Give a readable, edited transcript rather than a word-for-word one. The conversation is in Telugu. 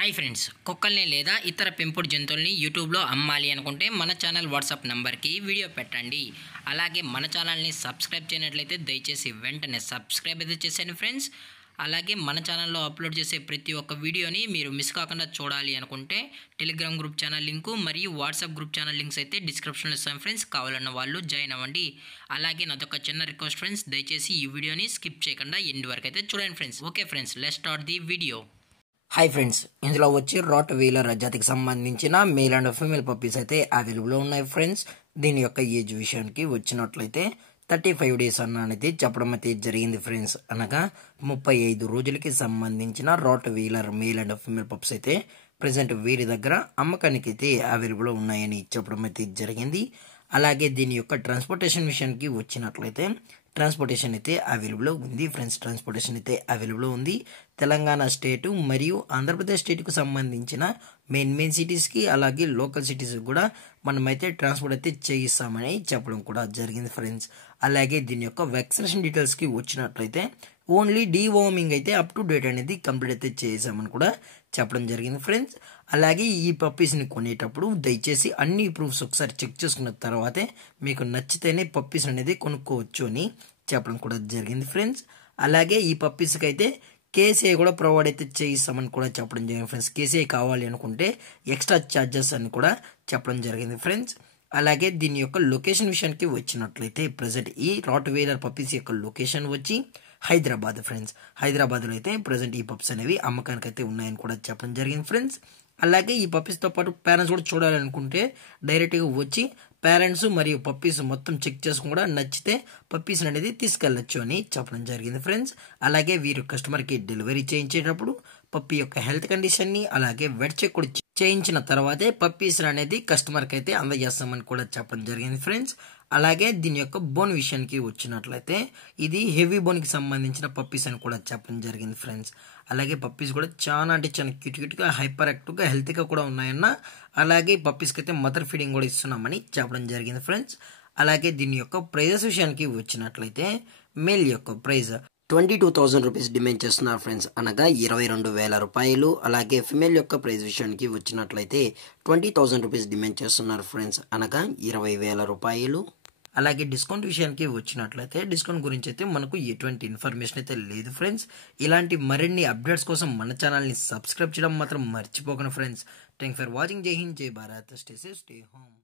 హాయ్ ఫ్రెండ్స్, కుక్కల్ని లేదా ఇతర పెంపుడు జంతువుల్ని యూట్యూబ్లో అమ్మాలి అనుకుంటే మన ఛానల్ వాట్సాప్ నెంబర్కి వీడియో పెట్టండి. అలాగే మన ఛానల్ని సబ్స్క్రైబ్ చేయనట్లయితే దయచేసి వెంటనే సబ్స్క్రైబ్ అయితే చేసేయండి ఫ్రెండ్స్. అలాగే మన ఛానల్లో అప్లోడ్ చేసే ప్రతి ఒక్క వీడియోని మీరు మిస్ కాకుండా చూడాలి అనుకుంటే టెలిగ్రామ్ గ్రూప్ ఛానల్ లింకు మరియు వాట్సాప్ గ్రూప్ ఛానల్ లింక్స్ అయితే డిస్క్రిప్షన్లో ఇస్తాను ఫ్రెండ్స్. కావాలన్న వాళ్ళు జాయిన్ అవ్వండి. అలాగే నాదొక చిన్న రిక్వెస్ట్ ఫ్రెండ్స్, దయచేసి ఈ వీడియోని స్కిప్ చేయకుండా ఎండ్ వరకు అయితే చూడండి friends. Okay friends, let's start the video. Hi friends, ఇందులో వచ్చి రాట్ వీలర్ జాతికి సంబంధించిన మేల్ అండ్ ఫీమేల్ పప్పీస్ అయితే అవైలబుల్లో ఉన్నాయి ఫ్రెండ్స్. దీని యొక్క ఏజ్ విషయానికి వచ్చినట్లయితే 35 days అనేది చెప్పడం అయితే జరిగింది ఫ్రెండ్స్. అనగా 35 రోజులకి సంబంధించిన rottweiler male and female pups అయితే ప్రజెంట్ వీరి దగ్గర అమ్మకానికి అయితే అవైలబుల్లో ఉన్నాయని చెప్పడం అయితే జరిగింది. అలాగే దీని యొక్క ట్రాన్స్పోర్టేషన్ విషయానికి వచ్చినట్లయితే ట్రాన్స్పోర్టేషన్ అయితే అవైలబుల్ ఉంది ఫ్రెండ్స్. ట్రాన్స్పోర్టేషన్ అయితే అవైలబుల్ ఉంది. తెలంగాణ స్టేటు మరియు ఆంధ్రప్రదేశ్ స్టేట్కు సంబంధించిన మెయిన్ సిటీస్కి అలాగే లోకల్ సిటీస్కి కూడా మనమైతే ట్రాన్స్పోర్ట్ అయితే చేయిస్తామని చెప్పడం కూడా జరిగింది ఫ్రెండ్స్. అలాగే దీని యొక్క వ్యాక్సినేషన్ డీటెయిల్స్కి వచ్చినట్లయితే ఓన్లీ డీవార్మింగ్ అయితే అప్ టు డేట్ అనేది కంప్లీట్ అయితే చేసామని కూడా చెప్పడం జరిగింది ఫ్రెండ్స్. అలాగే ఈ పప్పీస్ని కొనేటప్పుడు దయచేసి అన్ని ప్రూఫ్స్ ఒకసారి చెక్ చేసుకున్న తర్వాతే మీకు నచ్చితేనే పప్పీస్ అనేది కొనుక్కోవచ్చు అని చెప్పడం కూడా జరిగింది ఫ్రెండ్స్. అలాగే ఈ పప్పీస్కి అయితే కేసీఐ కూడా ప్రొవైడ్ అయితే చేయిస్తామని కూడా చెప్పడం జరిగింది ఫ్రెండ్స్. కేసీఐ కావాలి అనుకుంటే ఎక్స్ట్రా ఛార్జెస్ అని కూడా చెప్పడం జరిగింది ఫ్రెండ్స్. అలాగే దీని యొక్క లొకేషన్ విషయానికి వచ్చినట్లయితే ప్రజెంట్ ఈ రాట్ వీలర్ పప్పీస్ యొక్క లొకేషన్ వచ్చి హైదరాబాద్ ఫ్రెండ్స్. హైదరాబాద్లో అయితే ప్రజెంట్ ఈ పప్స్ అనేవి అమ్మకానికి అయితే ఉన్నాయని కూడా చెప్పడం జరిగింది ఫ్రెండ్స్. అలాగే ఈ పప్పీస్తో పాటు పేరెంట్స్ కూడా చూడాలనుకుంటే డైరెక్ట్గా వచ్చి పేరెంట్స్ మరియు పప్పీస్ మొత్తం చెక్ చేసుకుని కూడా నచ్చితే పప్పీస్ అనేది తీసుకెళ్లొచ్చు అని చెప్పడం జరిగింది ఫ్రెండ్స్. అలాగే వీరు కస్టమర్కి డెలివరీ చేయించేటప్పుడు పప్పీ యొక్క హెల్త్ కండిషన్ని అలాగే వెట్ చెక్ కూడా చేయించిన తర్వాతే పప్పీస్ అనేది కస్టమర్కి అయితే అందజేస్తామని కూడా చెప్పడం జరిగింది ఫ్రెండ్స్. అలాగే దీని యొక్క బోన్ విషయానికి వచ్చినట్లయితే ఇది హెవీ బోన్కి సంబంధించిన పప్పీస్ అని కూడా చెప్పడం జరిగింది ఫ్రెండ్స్. అలాగే పప్పీస్ కూడా చాలా అంటే చాలా క్యూట్గా హైపర్ యాక్టివ్గా హెల్తీగా కూడా ఉన్నాయన్న. అలాగే పప్పీస్కి అయితే మదర్ ఫీడింగ్ కూడా ఇస్తున్నామని చెప్పడం జరిగింది ఫ్రెండ్స్. అలాగే దీని యొక్క ప్రైజెస్ విషయానికి వచ్చినట్లయితే మేల్ యొక్క ప్రైజ్ 22,000 రూపీస్ డిమాండ్ చేస్తున్నారు ఫ్రెండ్స్, అనగా 22,000 రూపాయలు. అలాగే ఫిమేల్ యొక్క ప్రైస్ విషయానికి వచ్చినట్లయితే 20,000 రూపీస్ డిమాండ్ చేస్తున్నారు ఫ్రెండ్స్, అనగా 20,000 రూపాయలు. అలాగే డిస్కౌంట్ విషయానికి వచ్చినట్లయితే డిస్కౌంట్ గురించి అయితే మనకు ఎటువంటి ఇన్ఫర్మేషన్ అయితే లేదు ఫ్రెండ్స్. ఇలాంటి మరిన్ని అప్డేట్స్ కోసం మన ఛానల్ని సబ్స్క్రైబ్ చేయడం మాత్రం మర్చిపోకండి ఫ్రెండ్స్. Thank for watching. జై హింద్, జై Bharat. Stay safe, stay home.